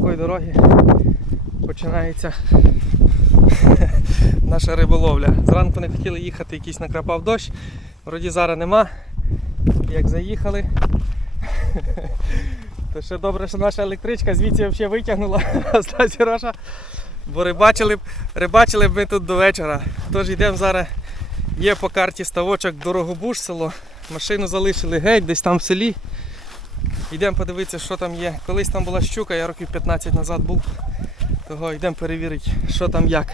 такої дороги починається наша риболовля. Зранку не хотіли їхати, якийсь накрапав дощ. Вроді зараз нема. Як заїхали. То ще добре, що наша електричка звідси взагалі витягнула з Сережа. Бо рибачили б, рибачили б ми тут до вечора. Тож йдемо зараз. Є по карті ставочок Дорогобуж село. Машину залишили геть, десь там в селі. Йдемо подивитися, що там є. Колись там була щука, я років 15 назад був. Того йдемо перевірити, що там як.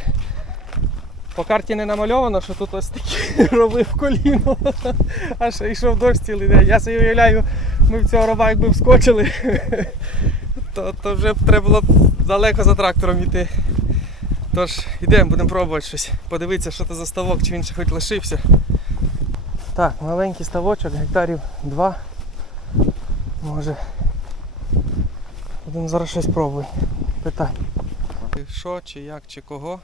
По карті не намальовано, що тут ось такі рови в коліно. А ще йшов дощ цілий день. Я собі уявляю, ми в цього рова якби вскочили, то, то вже треба було далеко за трактором йти. Тож йдемо, будемо пробувати щось. Подивитися, що це за ставок, чи він ще хоч лишився. Так, маленький ставочок, гектарів 2. Може. Будемо зараз щось пробувати. Питай. Що, чи як, чи кого?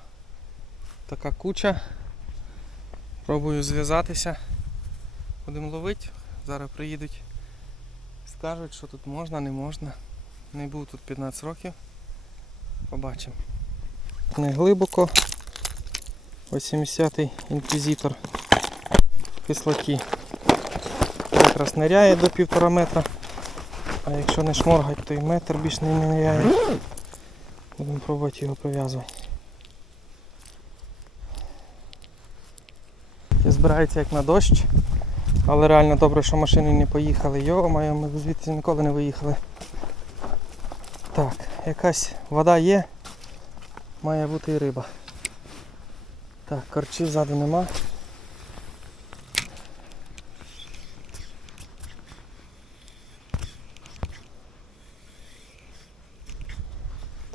Така куча. Пробую зв'язатися. Будемо ловити. Зараз приїдуть. Скажуть, що тут можна, не можна. Не був тут 15 років. Побачимо. Не глибоко. 80-й інквізитор кислоті. Якраз ниряє до півтора метра. А якщо не шморгать, то і метр більш не ниряє. Будемо пробувати його прив'язувати. Збирається як на дощ. Але реально добре, що машини не поїхали. Йо, моє, ми звідси ніколи не виїхали. Так, якась вода є, має бути і риба. Так, корчів ззаду нема.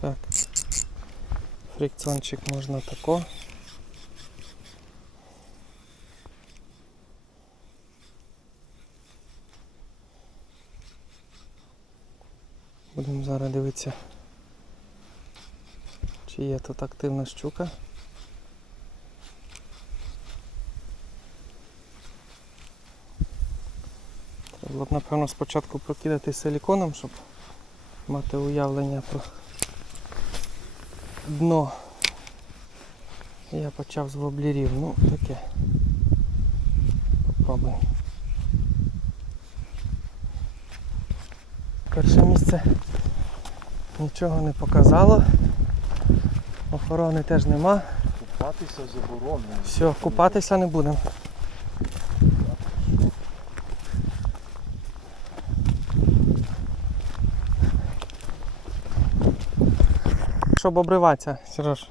Так. Фрикціончик можна тако. Будемо зараз дивитися, чи є тут активна щука. Треба б, напевно, спочатку прокидати силіконом, щоб мати уявлення про дно. Я почав з воблерів, ну таке. Попробуємо. Перше місце нічого не показало. Охорони теж нема. Купатися заборонено. Все, купатися не будемо. Щоб обриватися, Сереж.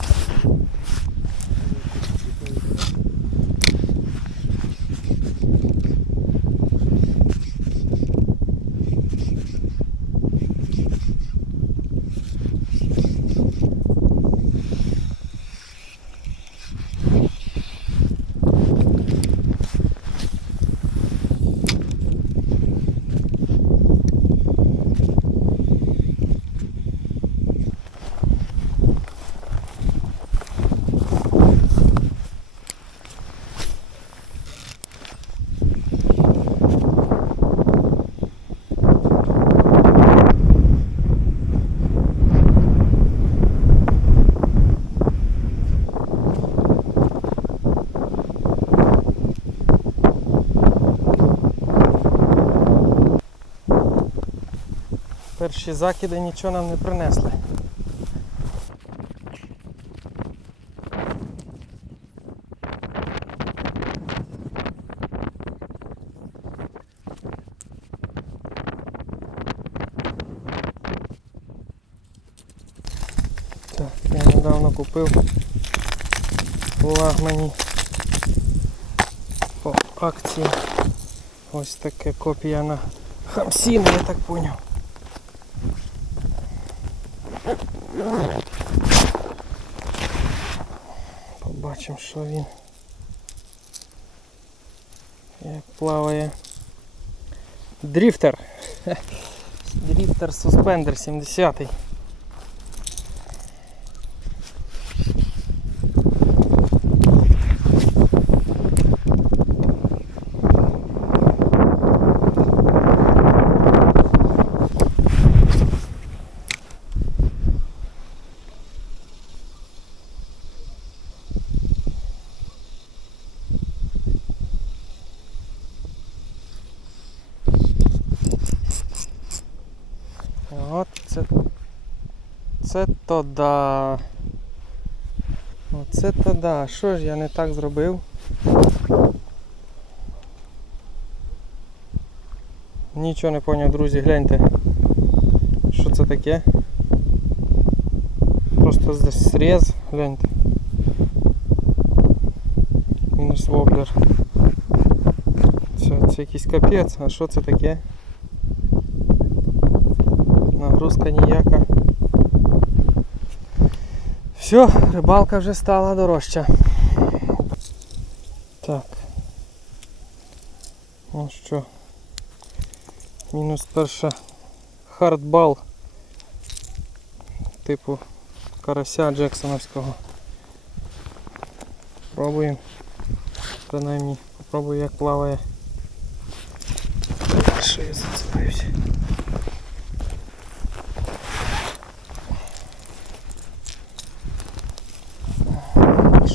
Перші закиди нічого нам не принесли. Так, я недавно купив флагмані по акції. Ось таке копія на Хамсіну, я так поняв. Побачимо, що він. Як плаває. Дріфтер. Дріфтер суспендер 70-й. Оце то да. Оце то да. Що ж я не так зробив? Нічого не поняв, друзі, гляньте. Що це таке? Просто з- срез, гляньте. Мінус воблер. Це, це якийсь капець, а що це таке? Нагрузка ніяка. Все, рибалка вже стала дорожча. Так. Ну що. Мінус перша хардбал. Типу карася Джексоновського. Пробуємо. Принаймні, попробую як плаває. Що я зацепився?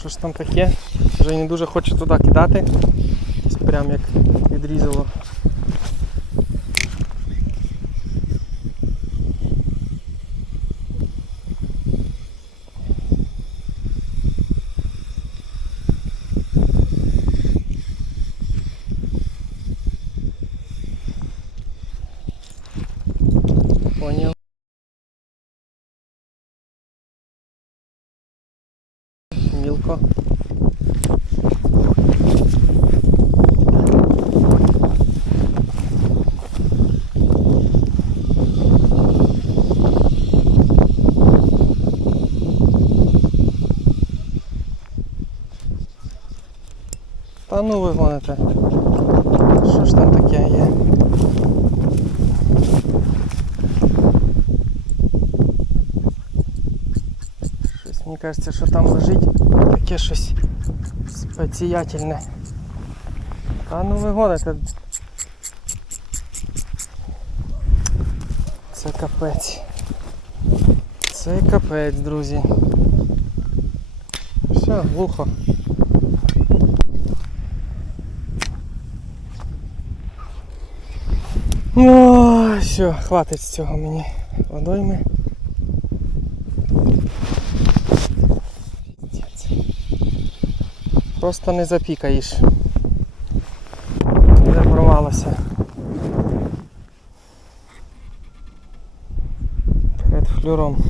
Що ж там таке? Вже не дуже хочу туди кидати. Прям як відрізало. Понял. Мілко. Та ну ви. Що ж там таке є? Щось мені кажеться, що там лежить таке щось спеціятельне. Та ну ви гоните. Це капець. Це капець, друзі. Все, глухо. Все, хватить цього мені водойми. Просто не запікаєш. Де порвалося. Перед флюром.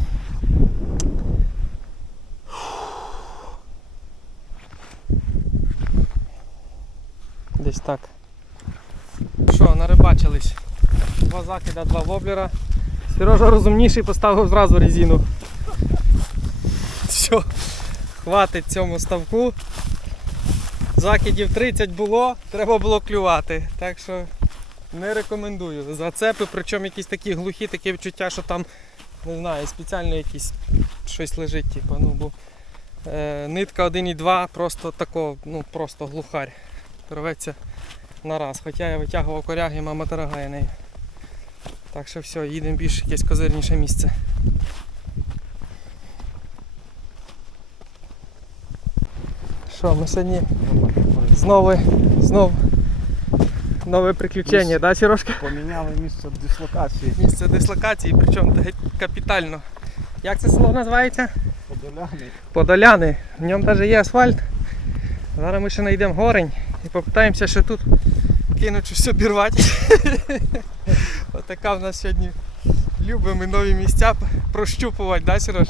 Десь так. Що, нарибачились? Два закида, два воблера. Сережа розумніший поставив зразу резину. Все, хватить цьому ставку. Закидів 30 було, треба було клювати. Так що не рекомендую. Зацепи, причому якісь такі глухі, таке відчуття, що там, не знаю, спеціально якісь щось лежить, типу, ну, бо е, нитка 1,2 просто тако, ну просто глухарь. Рветься на раз. Хоча я витягував коряги, мама дорогая нею. Так що все, їдемо більш якесь козирніше місце. Що, ми сьогодні знову, знову нове приключення, да, Сірошка? Поміняли місце дислокації. Місце дислокації, причому геть капітально. Як це село називається? Подоляний. Подоляни. В ньому навіть є асфальт. Зараз ми ще знайдемо горень і попитаємося ще тут кинуть щось обірвати. Отака в нас сьогодні любимо нові місця прощупувати, да, Сереж?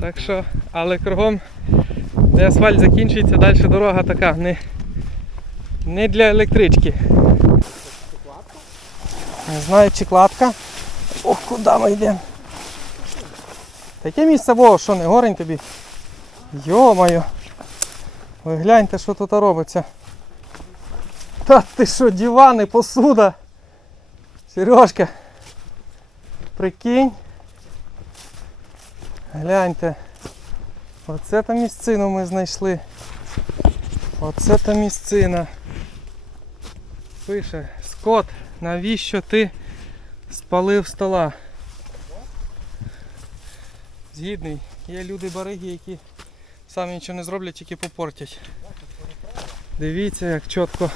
Так що, але кругом, де асфальт закінчується, далі дорога така, не, не для електрички. Не знаю, чи кладка. Ох, куди ми йдемо? Таке місце було, що не горень тобі. Йо-моє. Ви гляньте, що тут робиться. Та ти що, дивани, посуда. Сережка. Прикинь. Гляньте. Оце та місцину ми знайшли. Оце та місцина. Пише, Скот, навіщо ти спалив стола? Згідний. Є люди бариги, які самі нічого не зроблять, тільки попортять. Дивіться, як чітко.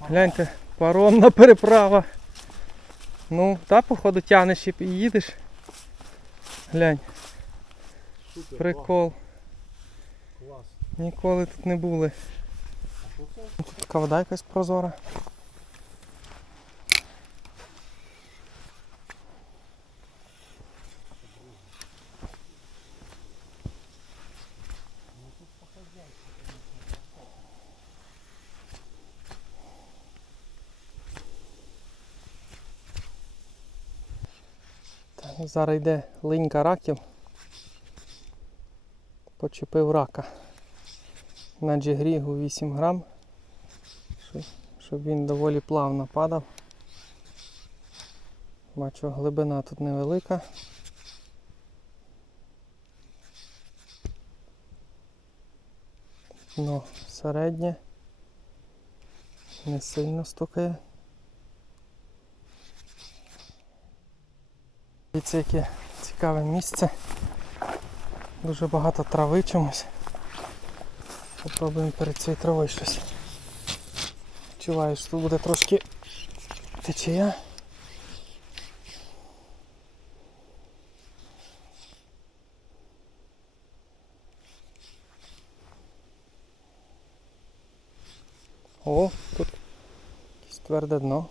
Гляньте, паромна переправа. Ну, та, походу, тянеш і їдеш. Глянь, Супер, прикол. клас. Ніколи тут не були. Тут така вода якась прозора. Так, зараз йде линька раків. Почепив рака на джигрігу 8 грам, щоб, він доволі плавно падав. Бачу, глибина тут невелика. Дно середнє. Не сильно стукає. Дивіться, яке цікаве місце. Дуже багато трави чомусь. Попробуємо перед цією травою щось. Відчуваю, що тут буде трошки течія. О, тут якесь тверде дно.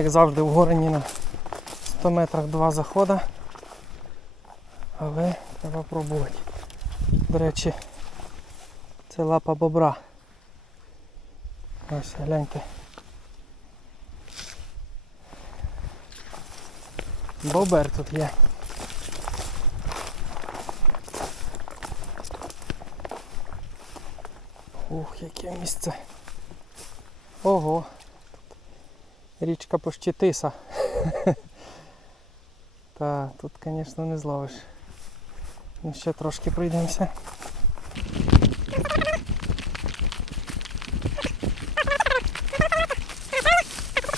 Як завжди в Горині на 100 метрах два заходи. Але треба пробувати. До речі, це лапа бобра. Ось гляньте. Бобер тут є. Ух, яке місце. Ого. Річка почти тиса. Та, тут, звісно, не зловиш. Ну ще трошки пройдемося.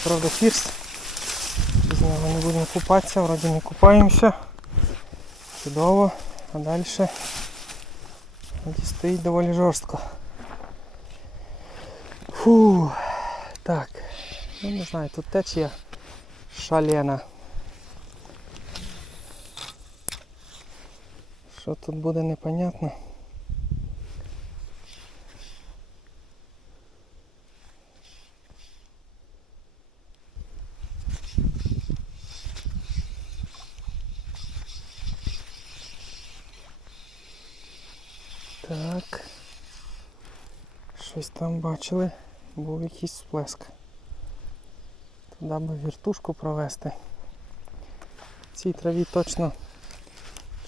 Правда, фірс. З нього не будемо купатися, вроді не купаємося. Чудово. А далі стоїть доволі жорстко. Фу. Так. Ну не знаю, тут течія шалена. Що тут буде непонятно. Так. Щось там бачили. Був якийсь сплеск. Туди би віртушку провести. В цій траві точно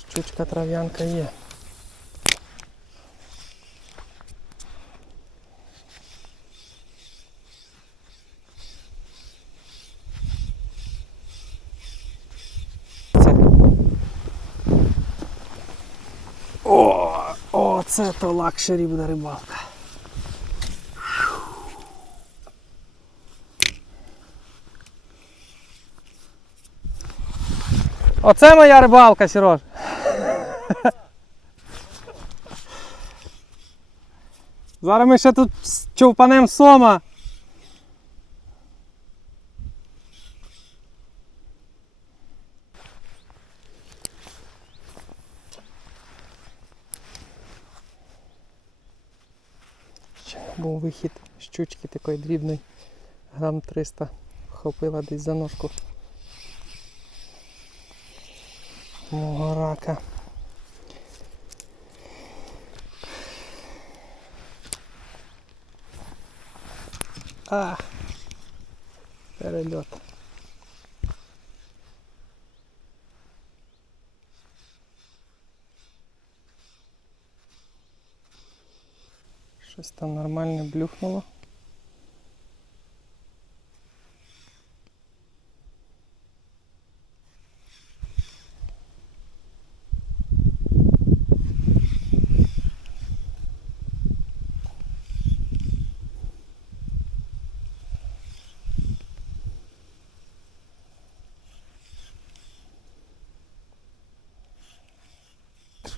щучка трав'янка є. О, о, це то лакшері буде рибалка. Оце моя рибалка, Сереж. Зараз ми ще тут човпанем сома. Ще був вихід щучки такої дрібної. Грам 300 вхопила десь за ножку. Мого рака. А, перельот. Щось там нормальне блюхнуло.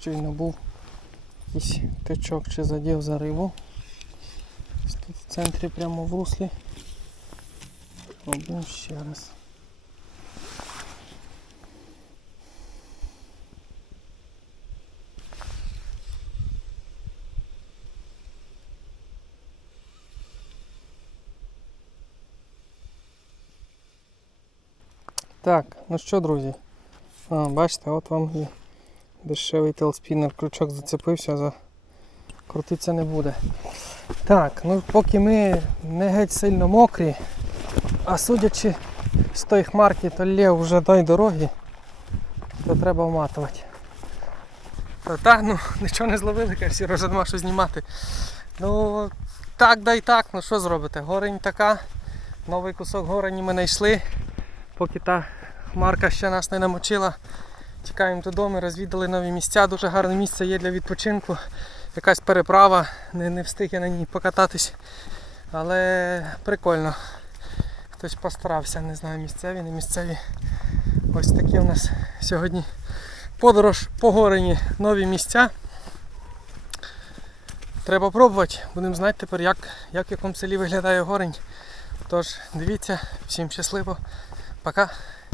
Щойно був якийсь тичок чи задів за рибу. Тут в центрі прямо в руслі. Робимо ще раз. Так, ну що, друзі? А, бачите, от вам і дешевий телспінер. Крючок зацепився, за... крутитися не буде. Так, ну поки ми не геть сильно мокрі, а судячи з тої хмарки, то лєв вже дай дороги, то треба вматувати. Та, так, ну нічого не зловили, каже, Сережа, нема що знімати. Ну, так да й так, ну що зробите? Горень така, новий кусок горені ми знайшли, поки та хмарка ще нас не намочила. Тікаємо додому, розвідали нові місця, дуже гарне місце є для відпочинку. Якась переправа, не, не встиг я на ній покататись. Але прикольно. Хтось постарався, не знаю, місцеві, не місцеві. Ось такі у нас сьогодні подорож по горені, нові місця. Треба пробувати. Будемо знати тепер, як, як в якому селі виглядає горень. Тож, дивіться, всім щасливо. Пока.